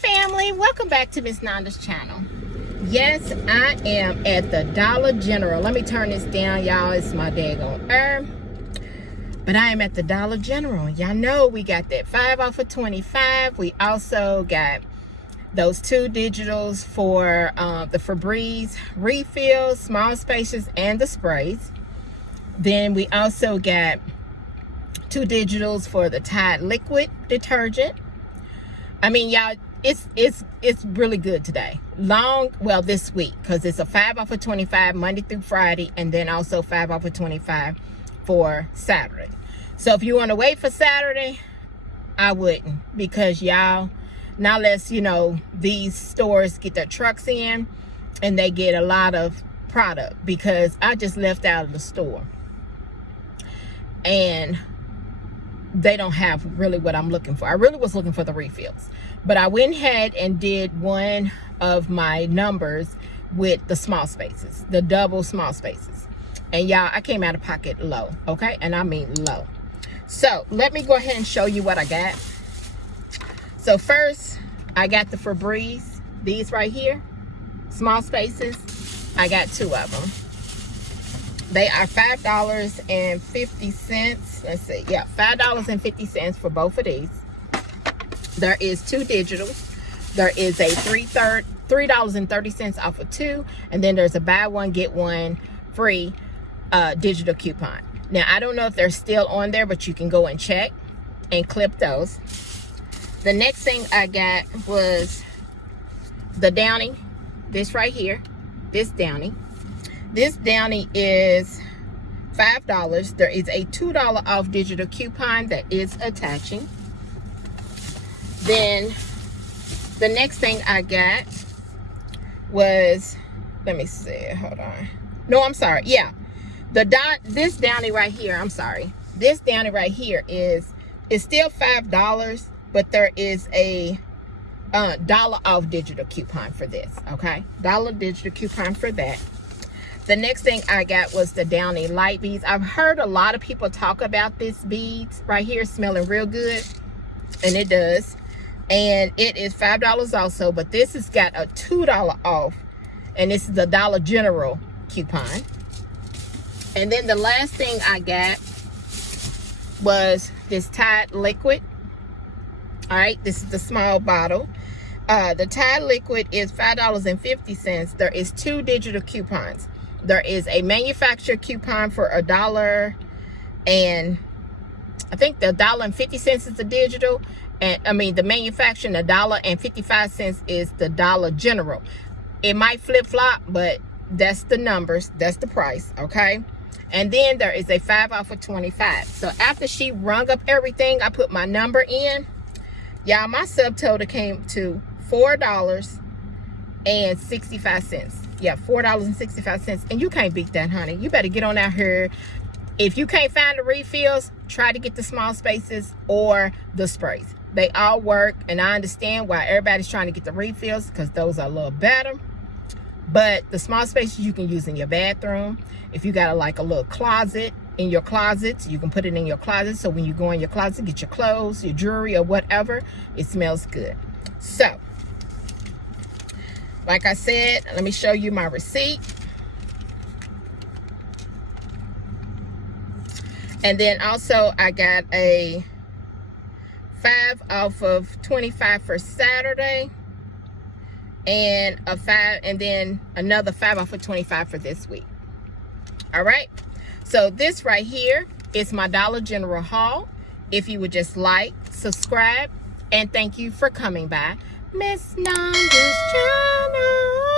family, welcome back to Miss Nanda's channel. Yes, I am at the Dollar General. Let me turn this down, y'all. It's my daggone air. But I am at the Dollar General. Y'all know we got that 5 off of 25. We also got those 2 digitals for the Febreze refills, small spaces, and the sprays. Then we also got 2 digitals for the Tide liquid detergent. I mean, y'all, it's really good today. This week, because it's a 5 off of 25 Monday through Friday, and then also 5 off of 25 for Saturday. So if you want to wait for Saturday, I wouldn't, because y'all, now unless these stores get their trucks in and they get a lot of product, because I just left out of the store and they don't have really what I'm looking for. I really was looking for the refills, but I went ahead and did one of my numbers with the small spaces, the double small spaces. And y'all, I came out of pocket low, okay? And I mean low. So let me go ahead and show you what I got. So first, I got the Febreze, these right here, small spaces. I got 2 of them. They are $5.50. Let's see. Yeah, $5.50 for both of these. There is 2 digitals. There is a $3.30 off of 2. And then there's a buy one, get one free digital coupon. Now, I don't know if they're still on there, but you can go and check and clip those. The next thing I got was the Downy. This right here. This Downy. This Downy is $5. There is a $2 off digital coupon that is attaching. Then the next thing I got was, let me see, hold on. No, I'm sorry. Yeah, this Downy right here. I'm sorry. This Downy right here is still $5, but there is a $1 off digital coupon for this. Okay, $1 digital coupon for that. The next thing I got was the Downy light beads. I've heard a lot of people talk about this beads right here smelling real good, and it does. And it is $5 also, but this has got a $2 off, and this is the Dollar General coupon. And then the last thing I got was this Tide liquid. All right, this is the small bottle. The Tide liquid is $5.50. There is 2 digital coupons. There is a manufacturer coupon for $1, and I think the $1.50 is the digital, and I mean the manufacturer, $1.55 is the Dollar General. It might flip flop, but that's the numbers, that's the price, okay? And then there is a 5 off of 25. So after she rung up everything, I put my number in. Y'all, my subtotal came to $4.65. Yeah, $4.65. And you can't beat that, honey. You better get on out here. If you can't find the refills, try to get the small spaces or the sprays. They all work, and I understand why everybody's trying to get the refills, because those are a little better. But the small spaces you can use in your bathroom. If you got a little closet in your closets, you can put it in your closet. So when you go in your closet, get your clothes, your jewelry, or whatever, it smells good. So, like I said, let me show you my receipt. And then also I got a 5 off of 25 for Saturday, and then another 5 off of 25 for this week. All right. So this right here is my Dollar General haul. If you would just like, subscribe, and thank you for coming by Miss Nanda's channel.